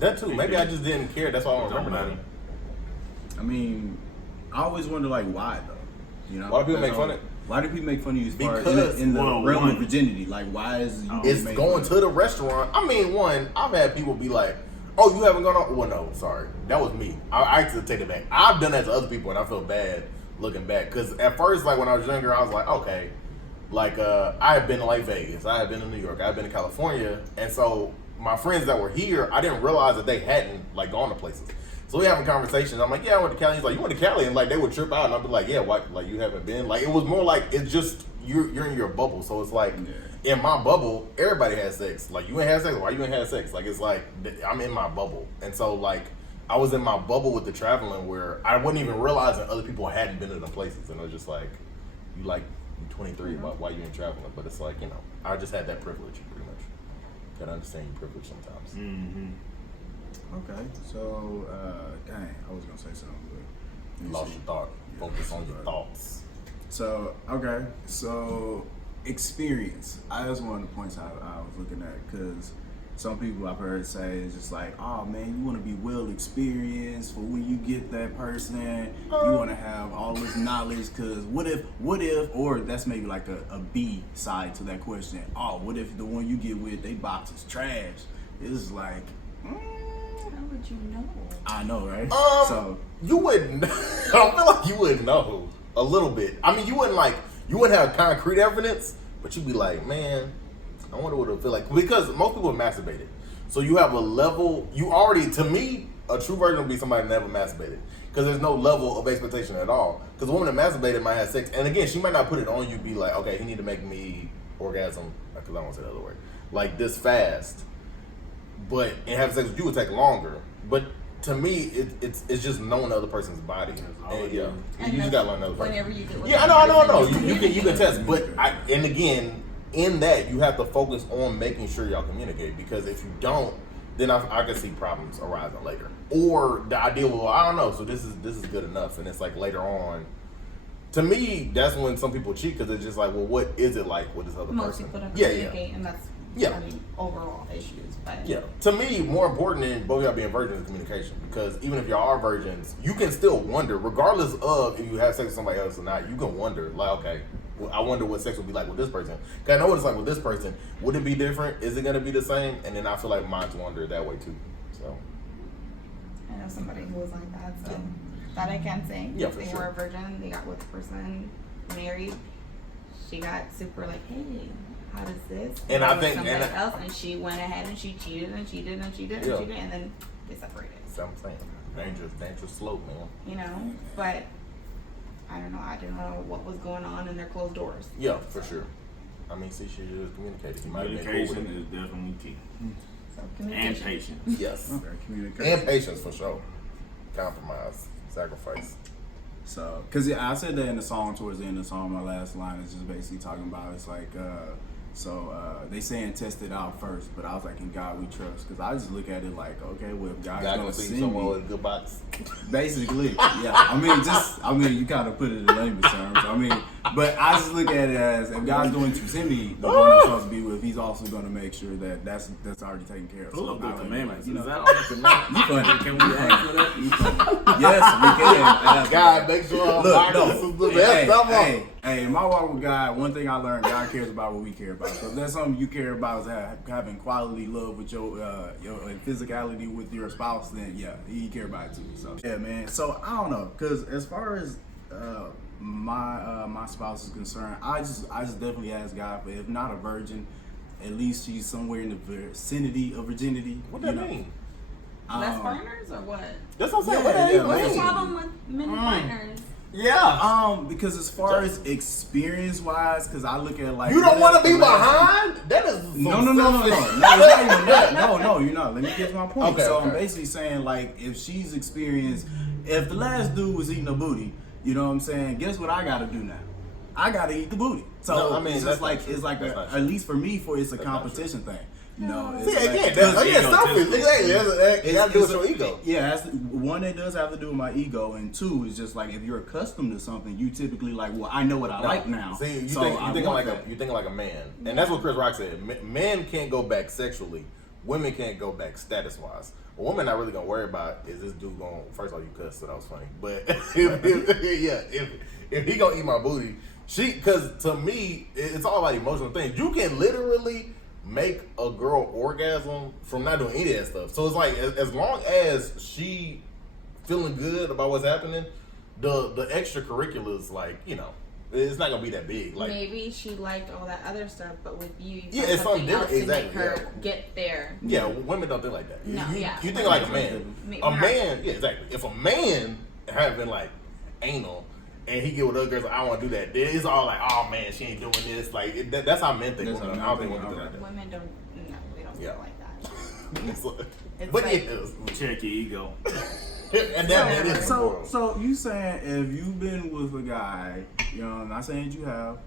That too. Maybe I just didn't care. That's why I don't Don't remember matter. that. I mean, I always wonder like why though. You know, Why do people make fun of? Why do people make fun of you as far Because- in the well, realm one- of virginity? Like, why is you It's made going fun to the restaurant. I mean, one, I've had people be like, oh, you haven't gone on? Well, no, sorry. That was me. I actually take it back. I've done that to other people, and I feel bad looking back. Because at first, like, when I was younger, I was like, okay. Like, I had been to, like, Vegas. I had been to New York. I had been to California. And so my friends that were here, I didn't realize that they hadn't, like, gone to places. So we having conversations. I'm like, yeah, I went to Cali. He's like, you went to Cali? And, like, they would trip out. And I'd be like, yeah, why? Like, you haven't been? Like, it was more like, it's just, you're in your bubble. So it's like, in my bubble, everybody has sex. Like, you ain't had sex. Why you ain't had sex? Like, it's like, I'm in my bubble. And so, like, I was in my bubble with the traveling where I wasn't even realizing other people hadn't been to them places. And it was just like, you're 23, why you ain't traveling? But it's like, you know, I just had that privilege, pretty much. Gotta understand your privilege sometimes. Mm-hmm. Okay, so dang, I was gonna say something, but let me Lost see. your thought. Focus on your thoughts. So experience. That's one of the points I was looking at because some people I've heard say is just like, oh man, you want to be well experienced for when you get that person. You want to have all this knowledge because what if, or that's maybe like a B side to that question. Oh, what if the one you get with, they box is trash? It's like, How would you know? I know, right? So You wouldn't. I don't feel like you wouldn't know a little bit. I mean, you wouldn't have concrete evidence, but you'd be like, man, I wonder what it'll feel like. Because most people have masturbated, so you have a level. You already, to me, a true virgin would be somebody that never masturbated, because there's no level of expectation at all. Because a woman that masturbated might have sex, and again, she might not put it on you. Be like, okay, he need to make me orgasm, because I don't want to say the other word, like this fast. But and having sex with you would take longer. But to me, it's just knowing the other person's body. And, yeah, And you just gotta learn the other person. whenever you get with Yeah, I that know. person, You can test, but and again, in that you have to focus on making sure y'all communicate, because if you don't, then I can see problems arising later. Or the idea, well, I don't know, so this is good enough, and it's like later on. To me, that's when some people cheat, because it's just like, well, what is it like with this other most person? people don't Yeah. communicate, and that's I mean, overall issues. But Yeah. To me, more important than both y'all being virgins is communication. Because even if y'all are virgins, you can still wonder, regardless of if you have sex with somebody else or not, you can wonder, like, okay, well, I wonder what sex would be like with this person. Because I know what it's like with this person. Would it be different? Is it going to be the same? And then I feel like minds wander that way too. So, I know somebody who was like that, so that I can say. Yeah, for they sure. were a virgin, they got with the person, married. She got super like, hey, how does this? And I with think- somebody and I- else, and she went ahead and she cheated and cheated and cheated and Yeah. cheated, and then they separated. that's what I'm saying. Dangerous slope, man. You know, but I don't know. I didn't know what was going on in their closed doors. Yeah, for sure. I mean, see, she just communicated. He might have been cool with Communication it. is definitely key. So And communication. patience. Yes. okay, communication. And patience, for sure. Compromise. Sacrifice. So, because I said that in the song towards the end of the song, my last line is just basically talking about it's like So they saying test it out first, but I was like, in God we trust, because I just look at it like, okay, well, if God's God gonna gonna see send someone me, with a good box. basically, yeah. I mean, you kind of put it in layman's terms. I mean, but I just look at it as, if God's going to send me the one I'm supposed to be with, He's also going to make sure that that's already taken care of. Pull up the I would be commandments. like, you Is know, that on the commandments? you funny. Can we ask for that? You funny. Yes, we can. God, make sure our Look, box is the best. hey, in my walk with God, one thing I learned, God cares about what we care about. So if that's something you care about, is having quality love with your and physicality with your spouse, then yeah, He care about it too. So yeah, man. So I don't know, because as far as my spouse is concerned, I just definitely ask God, but if not a virgin, at least she's somewhere in the vicinity of virginity. What that mean? Less partners or what? That's what I'm saying. Yeah, What that yeah, What's the mean? problem with many partners? Yeah. Because as far as experience wise, because I look at like, You don't want to be the last- behind? That is No, it's not even that. No, you're not. Let me get to my point. Okay, So okay. I'm basically saying, like, if she's experienced, if the last dude was eating a booty, you know what I'm saying? Guess what I got to do now? I got to eat the booty. So No, I mean, it's that's just like, not true. it's like That's not at true. least for me, it's a That's not competition thing. You know, See, it's like, again, that's selfish. Exactly. It got to do with your ego. Yeah, one, it does have to do with my ego, and two, is just like, if you're accustomed to something, you typically like, well, I know what I like now. See, you so think I like want that. you think like a man, and that's what Chris Rock said. Men can't go back sexually. Women can't go back status wise. A woman not really gonna worry about is this dude going. First of all, you cussed, so that was funny. But if he gonna eat my booty, because to me, it's all about emotional things. You can literally make a girl orgasm from not doing any of that stuff. So it's like, as long as she feeling good about what's happening, the extracurriculars, like, you know, it's not gonna be that big. Like, Maybe she liked all that other stuff, but with you, Yeah, found it's something else different. to make Exactly, her yeah. get there. yeah, women don't think like that. No, you, yeah. you think like a man. A Right. man, yeah, exactly. If a man having like anal and he get with other girls, like, I want to do that. Then it's all like, oh man, she ain't doing this. Like that's how men think. That's Women, how I don't think men women think. think like Women don't, no, they don't Yeah. feel like that. that. It's But like- yes, Check your ego. and that is So you saying, if you've been with a guy, you know, I'm not saying that you have,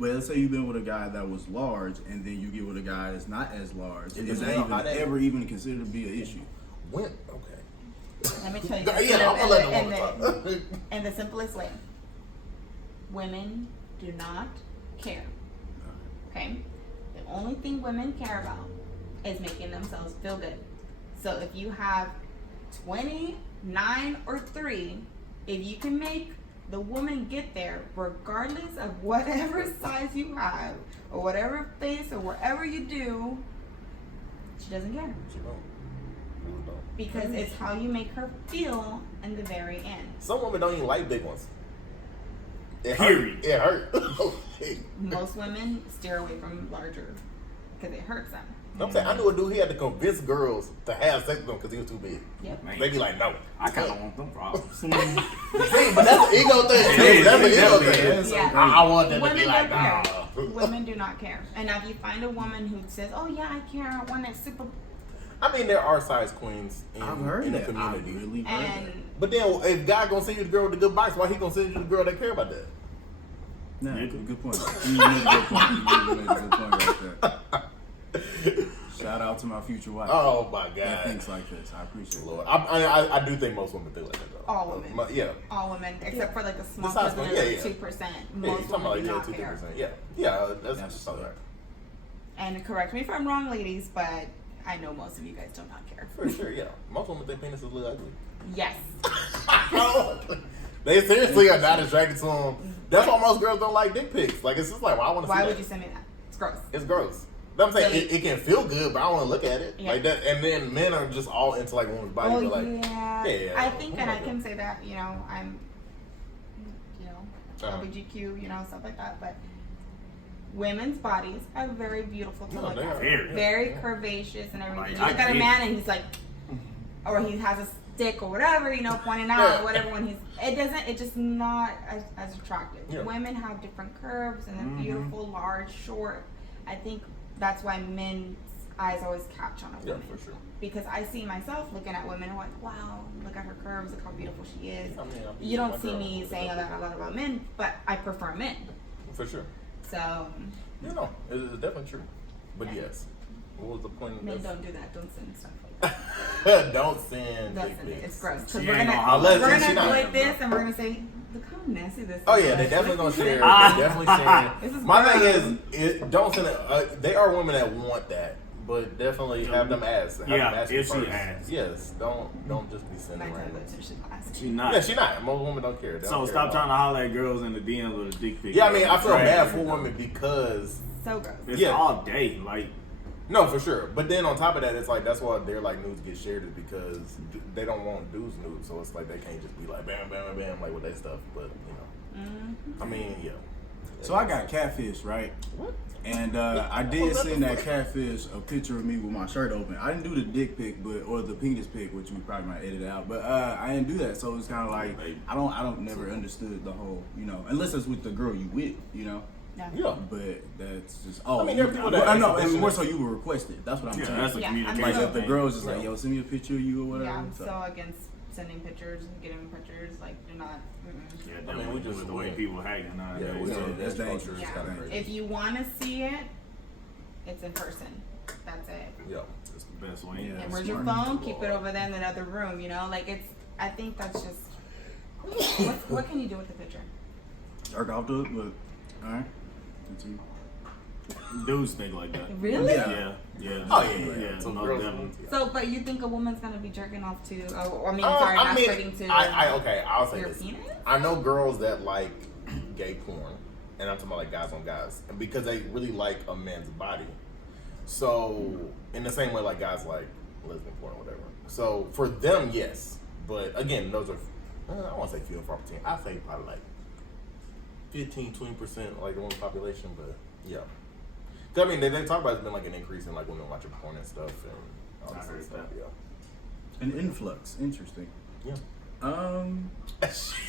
but let's say you've been with a guy that was large, and then you get with a guy that's not as large, It is that depends on even how that- ever even considered to be an issue? when okay. Let me tell you. Yeah, I'm gonna let the in woman talk. in the simplest way, women do not care. Okay? The only thing women care about is making themselves feel good. So if you have 20, 9, or 3, if you can make the woman get there, regardless of whatever size you have, or whatever face, or whatever you do, she doesn't care. She don't. Really don't. Because it's how you make her feel in the very end. Some women don't even like big ones. It Period. hurt. It hurt. Most women steer away from larger because it hurts them. I'm saying, I knew a dude, he had to convince girls to have sex with him because he was too big. Yep. Man, They be like, no. I kind of want them problems. See, but that's an ego thing too. Yeah, That's an ego yeah, thing. Yeah. I want them to Women be like, don't care. nah. Women do not care. And now if you find a woman who says, "Oh yeah, I care. I want that super," I mean, there are size queens in, I've heard in the that. community. I really heard and that. But then, if God gonna send you the girl with the good box, why he gonna send you the girl that care about that? No, good point. You made a good point. You made a good point right there. Shout out to my future wife. Oh my That God, thinks like this. I appreciate it. Lord, I do think most women think like that though. All women. Yeah. all women, except for like a small Besides percentage, one, yeah, like yeah. 2%. Yeah, Most you're talking women do about not care. 2%. Yeah, that's That's all right. And correct me if I'm wrong, ladies, but I know most of you guys do not care. For sure, yeah. Most women think penises look ugly. Yes. They seriously are not attracted to them. That's why most girls don't like dick pics. Like, it's just like, well, I want to see Why that. would you send me that? It's gross. It's gross. But I'm saying So- it can feel good, but I want to look at it Yeah. like that. And then men are just all into like women's body. Oh They're like, yeah. yeah, I think, and I yeah. can say that, you know, I'm, you know, Uh-huh. LGBTQ, you know, stuff like that. But women's bodies are very beautiful to No, look they at. are. Very. Very curvaceous and everything. Like, You I look at a get man it. and he's like, or he has a stick or whatever, you know, pointing out Yeah. or whatever. When it's just not as attractive. Yeah. Women have different curves and they're Mm-hmm. beautiful, large, short. I think that's why men's eyes always catch on a yeah, woman. for sure. Because I see myself looking at women and I'm like, wow, look at her curves, look how beautiful she is. I mean, You my don't see girl me look saying at that a lot about men, but I prefer men. For sure. So You know, it's definitely true. But yes, what was the point of men this? don't do that. Don't send stuff like that. Don't send Don't dick send it. pics. It's gross. She Because we're ain't gonna gonna holler. we're She gonna not. do like this, and we're gonna say, look how nasty this is. Oh yeah, they definitely gonna share. Ah. They definitely sharing. This is My gross. thing is, don't send it. They are women that want that, but definitely have them ask. Have Yeah, them ask if you she first. asks. Yes, don't just be sending Nine times random. out of 10 she's ask. She not. Yeah, she not. Most women don't care. They So don't stop care trying to holler at girls in the DMs with a dick pic. Yeah, I mean, I feel Right. bad for women because So gross. It's Yeah. all day. Like, no, for sure. But then on top of that, it's like that's why their like nudes get shared is because they don't want dudes nudes, so it's like they can't just be like bam, bam, bam, bam, like with their stuff. But I mean, yeah. So I got catfish, right? What? And I did send that catfish a picture of me with my shirt open. I didn't do the dick pic, or the penis pic, which we probably might edit out. But I didn't do that, so it's kind of like I don't never understood the whole, unless it's with the girl you with, Yeah. But that's just I mean, there are people that I know, ask and that more shit. so you were requested. That's what I'm yeah, saying. that's a Yeah, communication Like if the thing. girl's just like, yo, send me a picture of you or whatever. Yeah, I'm so. so against sending pictures and getting pictures. Like, do not. Yeah, I mean, definitely we just with the way went- people hacking nowadays. Yeah, we Yeah, know that's that's dangerous. culture is Yeah. kind of crazy. If you want to see it, it's in person. That's it. Yeah. It's the best way. Yeah. And where's your smart. phone? Keep it over there in another room. Like it's. I think that's just. What can you do with the picture? Jerk off to it, but alright. Continue. Dudes think like that. Really? Yeah, yeah. Oh, yeah. Yeah, So no, girls- definitely. So, but you think a woman's gonna be jerking off to? Oh, I mean, I sorry, mean, masturbating to I'll say your this. penis? I know girls that like gay porn, and I'm talking about like guys on guys, and because they really like a man's body. So, in the same way, like guys like lesbian porn or whatever. So, for them, yes. But again, those are, I don't want to say few and far between. I say probably like 15-20% like the women population, but yeah. 'Cause, I mean, they talk about it's been like an increase in like women watching porn and stuff, and all I this heard stuff. that. Yeah. An influx. Interesting. Yeah.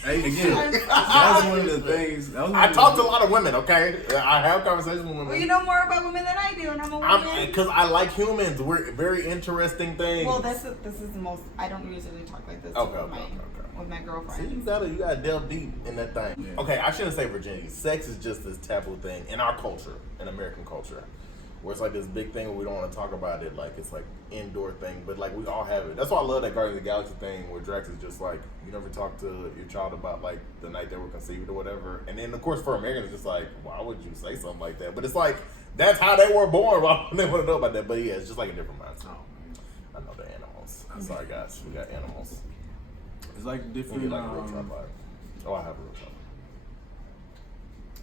Hey, again, that was one of the things. That was one I of talk to the- a lot of women, okay? I have conversations with women. Well, you know more about women than I do, and I'm a woman. Because I like humans. We're very interesting things. Well, this is the most. I don't usually talk like this Okay, with my See, you girlfriends. gotta delve deep in that thing. Yeah. Okay, I shouldn't say virginity. Sex is just this taboo thing in our culture, in American culture, where it's like this big thing where we don't want to talk about it. Like it's like indoor thing, but like we all have it. That's why I love that Guardians of the Galaxy thing where Drax is just like, you never talk to your child about like the night they were conceived or whatever. And then of course for Americans it's just like, why would you say something like that? But it's like that's how they were born. Why would they want to know about that? But yeah, it's just like a different mindset. I know the animals. I'm sorry guys, we got animals. It's like We different. get like a real tripod. Oh, I have a real tripod.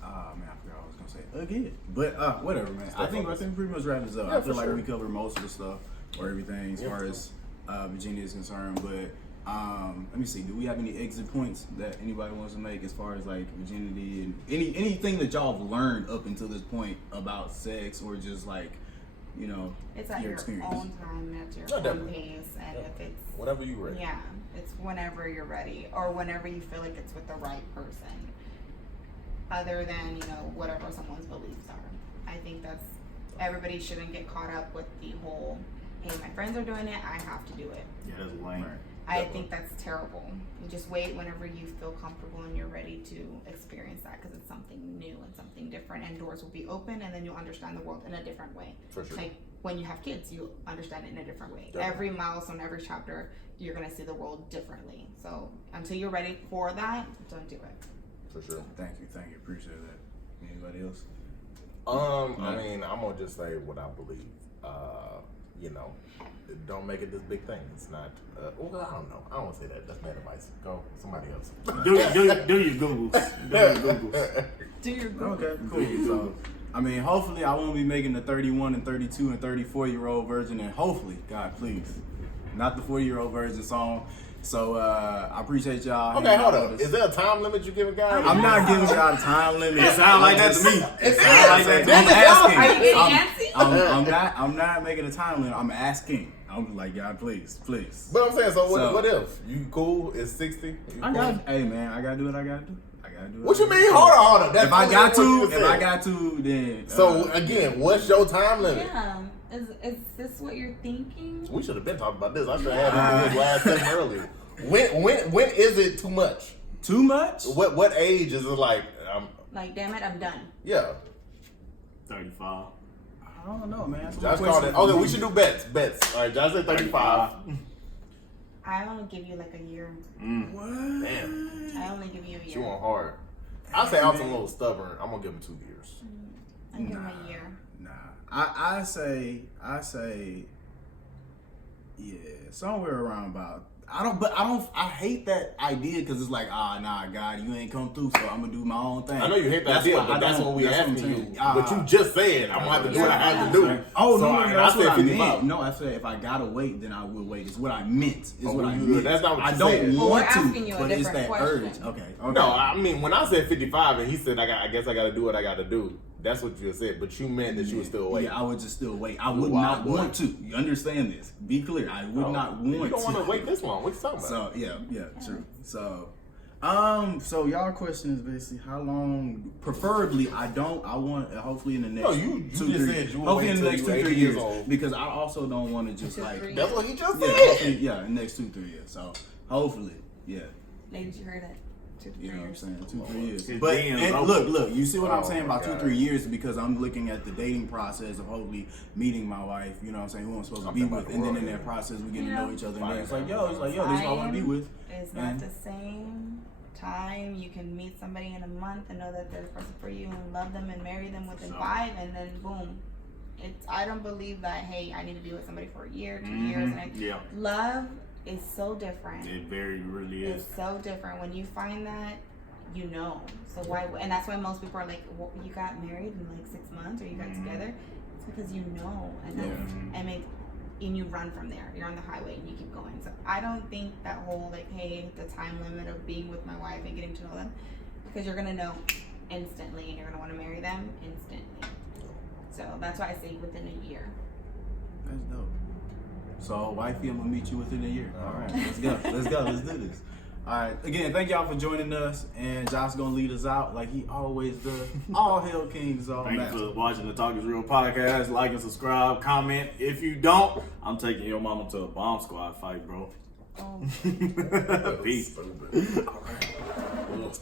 Man, I forgot what I was gonna say again. But whatever, man. I think we pretty much wrap this up. Yeah, I feel for like sure. we covered most of the stuff or everything as Yeah, far for as Virginia is concerned. But let me see. Do we have any exit points that anybody wants to make as far as like virginity and anything that y'all have learned up until this point about sex or just like It's at your your experience? own time, at your Oh, own definitely. pace, and Yeah. if it's Whatever you ready. yeah, it's whenever you're ready or whenever you feel like it's with the right person. Other than whatever someone's beliefs are, I think that's everybody shouldn't get caught up with the whole, hey, my friends are doing it, I have to do it. Yeah, that's lame. Right. I think that's terrible. You just wait whenever you feel comfortable and you're ready to experience that because it's something new and something different, and doors will be open, and then you'll understand the world in a different way. For sure. Like when you have kids, you understand it in a different way. Definitely. Every milestone, every chapter, you're gonna see the world differently. So until you're ready for that, don't do it. For sure. Thank you, appreciate that. Anybody else? I mean, I'm gonna just say what I believe. Don't make it this big thing. It's not. Well, I don't know. I don't want to say that. That's bad advice. Go somebody else. Do your Googles. Do your Googles. Do your Okay, cool. So, I mean, hopefully I won't be making the 31 and 32 and 34-year-old version, and hopefully, God, please, not the 40-year-old version song. So, I appreciate y'all. Okay, hanging hold out up. with us. Is there a time limit you giving guys? I'm not giving y'all a time limit. It sound like that to me. It sound like that to me. I'm Are you getting asking. antsy? I'm not making a time limit. I'm asking. I'm like, God, please. But I'm saying, so So- what if you cool? It's 60. You I cool? got. Hey, man, I gotta do what I gotta do. What you mean? Hold on. That's If I only got what you to, said. then. So again, what's your time limit? Yeah. Is this what you're thinking? We should have been talking about this. I should have had this last segment earlier. When is it too much? Too much? What age is it like? Like, damn it, I'm done. Yeah. 35. I don't know, man. That's a Josh question called it. for Okay, me. we should do bets. All right, Josh said 35. I only give you like a year. What? Damn. I only give you a She year. went hard. I'll say Alton a little stubborn. I'm gonna give him 2 years. I give him a year. Nah. I say, yeah, somewhere around about. I hate that idea because it's like, nah, God, you ain't come through, so I'm gonna do my own thing. I know you hate that idea, but that's what we asking you. But you just said I'm gonna have to do what I have to do. Oh, So, no, and that's I what said I 55. meant. No, I said if I gotta wait, then I will wait. It's what I meant. It's what I you- meant. that's not what I you don't said. Well, we're want asking you to, a but it's different that question. urge. Okay. No, I mean when I said 55 and he said I guess I gotta do what I gotta do. That's what you just said. But you meant that you would still wait. Yeah, I would just still wait. I would wild not boy. want to. You understand this? Be clear. I would not want to. You don't want to wait this long. What you talking about? So yeah, true. So, so y'all question is basically how long? Preferably, I want. Hopefully in the next. No, you 2, just 3 said you would hopefully wait in the till next you 2, 3 80 years. years old. Because I also don't want to just 2, like. 3 That's what he just Yeah, said. hopefully, yeah, in the next 2, 3 years. So hopefully, yeah. Ladies, you heard it. 2 to 3 You know what I'm years. saying? 2, 3 years. His But DMs and open. look, you see what I'm Oh saying my about 2, God. 3 years because I'm looking at the dating process of hopefully meeting my wife. You know what I'm saying? Who I'm supposed to be Something with, about and the then in world, that process we get to Yeah. know each other. And then it's Fine. like, yo, this is who I want to be with. It's not And- the same time. You can meet somebody in a month and know that they're the person for you and love them and marry them within So- 5 and then boom. I don't believe that, hey, I need to be with somebody for a year, 2 years. And Yeah, love is so different. it very really is. It's so different. When you find that, you know. So why? And that's why most people are like, well, you got married in like 6 months or you got together. It's because you know, and you run from there. You're on the highway and you keep going. So I don't think that whole like, hey, the time limit of being with my wife and getting to know them, because you're gonna know instantly and you're gonna want to marry them instantly. So that's why I say within a year. That's dope. So, wifey, I'm gonna meet you within a year. All right, let's go. Let's do this. All right. Again, thank y'all for joining us, and Josh gonna lead us out like he always does. All hail kings, all Thank you masters. for watching the Talk Is Real podcast. Like and subscribe, comment. If you don't, I'm taking your mama to a bomb squad fight, bro. Oh. Peace. Stupid. All right.